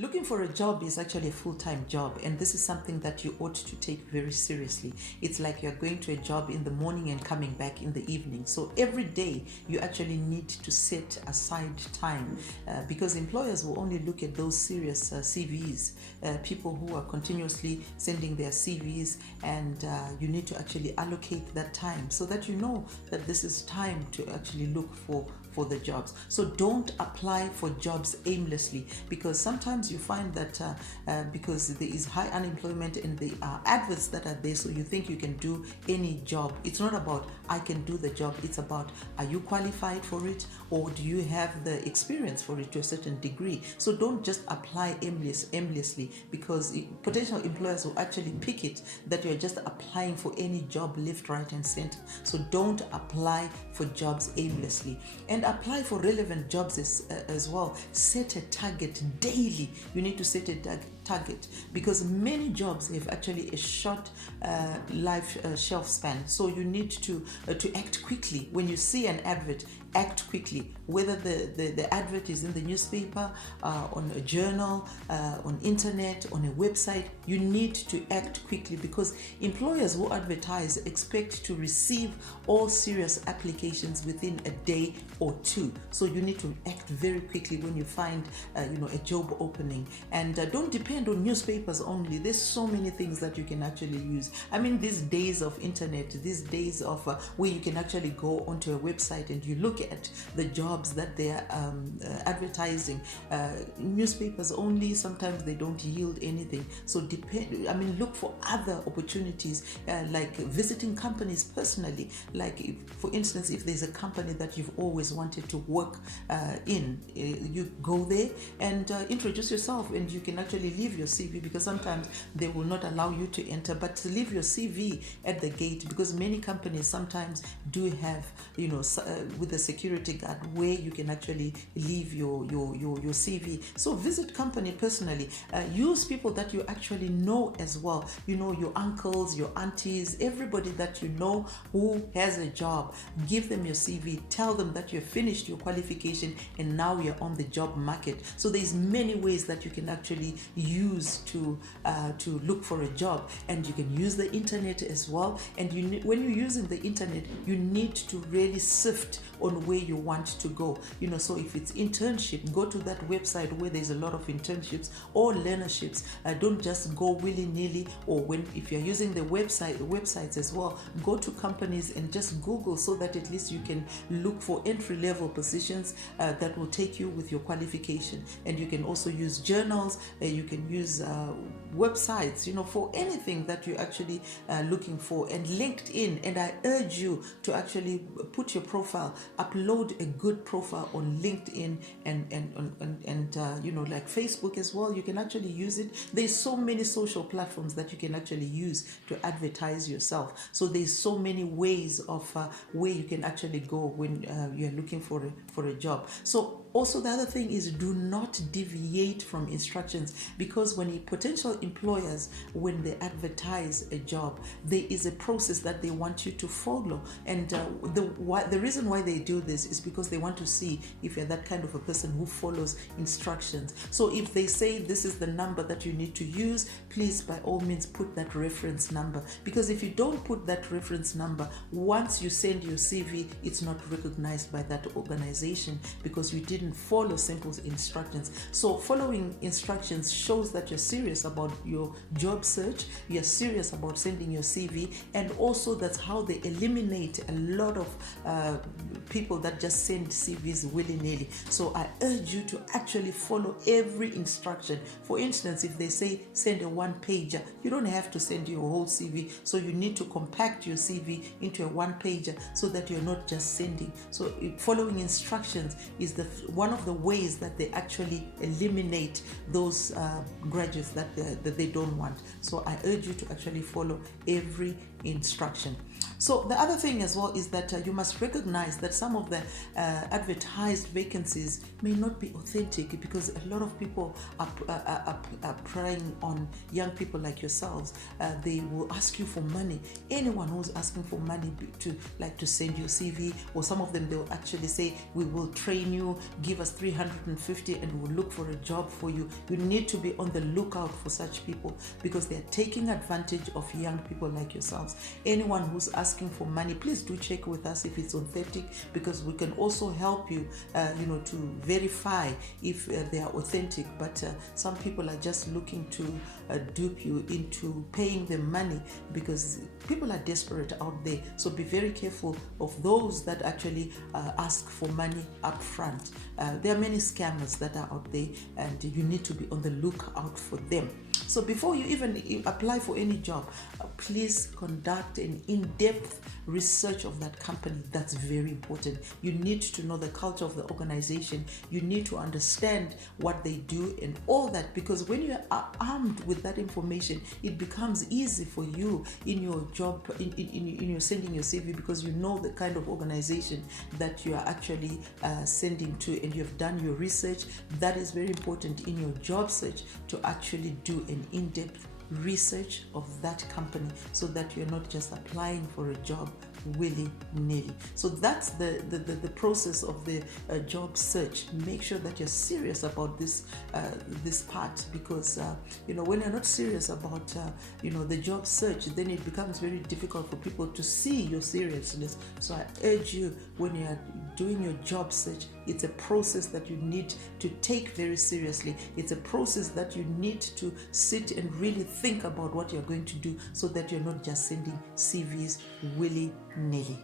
Looking for a job is actually a full-time job, and this is something that you ought to take very seriously. It's like you're going to a job in the morning and coming back in the evening. So every day you actually need to set aside time because employers will only look at those serious CVs, people who are continuously sending their CVs, and you need to actually allocate that time so that you know that this is time to actually look for the jobs. So don't apply for jobs aimlessly, because sometimes you find that because there is high unemployment and the adverts that are there, so you think you can do any job. It's not about I can do the job, it's about are you qualified for it, or do you have the experience for it to a certain degree. So don't just apply aimlessly, because potential employers will actually pick it that you're just applying for any job left, right and center. So don't apply for jobs aimlessly, and apply for relevant jobs as well. Set a target daily. You need to set a target, because many jobs have actually a short life shelf span. So you need to act quickly. When you see an advert, act quickly, whether the advert is in the newspaper, on a journal, on internet, on a website. You need to act quickly, because employers who advertise expect to receive all serious applications within a day or two. So you need to act very quickly when you find a job opening, and don't depend on newspapers only. There's so many things that you can actually use. I mean, these days of internet, these days of where you can actually go onto a website and you look at the jobs that they are advertising. Newspapers only, sometimes they don't yield anything. So look for other opportunities, like visiting companies personally. Like for instance, if there's a company that you've always wanted to work in, you go there and introduce yourself, and you can actually leave your CV, because sometimes they will not allow you to enter, but leave your CV at the gate, because many companies sometimes do have with the security guard where you can actually leave your CV. So visit company personally. Use people that you actually know as well. Your uncles, your aunties, everybody that you know who has a job. Give them your CV. Tell them that you've finished your qualification and now you're on the job market. So there's many ways that you can actually use to look for a job, and you can use the internet as well. And when you're using the internet, you need to really sift on where you want to go. So if it's internship, go to that website where there's a lot of internships or learnerships. Don't just go willy-nilly, or if you're using the websites as well, go to companies and just Google, so that at least you can look for entry-level positions that will take you with your qualification. And you can also use journals, you can use websites, for anything that you're actually looking for. And LinkedIn, and I urge you to actually put your profile, upload a good profile on LinkedIn and like Facebook as well. You can actually use it. There's so many social platforms that you can actually use to advertise yourself. So there's so many ways of where you can actually go when you're looking for a job. So also, the other thing is, do not deviate from instructions, because when potential employers, when they advertise a job, there is a process that they want you to follow. And the reason why they do this is because they want to see if you're that kind of a person who follows instructions. So if they say this is the number that you need to use, please by all means put that reference number, because if you don't put that reference number, once you send your CV, it's not recognized by that organization, because you didn't follow simple instructions. So following instructions shows that you're serious about your job search, you're serious about sending your CV, and also that's how they eliminate a lot of people that just send CVs willy-nilly. So I urge you to actually follow every instruction. For instance, if they say send a one-pager, you don't have to send your whole CV. So you need to compact your CV into a one-pager so that you're not just sending. So following instructions is one of the ways that they actually eliminate those graduates that they don't want. So I urge you to actually follow every instruction. So the other thing as well is that you must recognize that some of the advertised vacancies may not be authentic, because a lot of people are preying on young people like yourselves. They will ask you for money. Anyone who's asking for money to send your CV, or some of them, they'll actually say, we will train you, give us 350 and we'll look for a job for you. You need to be on the lookout for such people, because they're taking advantage of young people like yourselves. Anyone who's asking for money, please do check with us if it's authentic, because we can also help you to verify if they are authentic. But some people are just looking to dupe you into paying them money, because people are desperate out there. So be very careful of those that actually ask for money up front. There are many scammers that are out there, and you need to be on the lookout for them. So before you even apply for any job, please conduct an in-depth research of that company. That's very important. You need to know the culture of the organization. You need to understand what they do and all that, because when you are armed with that information, it becomes easy for you in your job, in your sending your CV, because you know the kind of organization that you are actually sending to, and you have done your research. That is very important in your job search, to actually do an in-depth research of that company, so that you're not just applying for a job willy-nilly. So that's the process of the job search. Make sure that you're serious about this part, because when you're not serious about the job search, then it becomes very difficult for people to see your seriousness. So I urge you, when you're doing your job search, it's a process that you need to take very seriously. It's a process that you need to sit and really think about what you're going to do, so that you're not just sending CVs willy-nilly.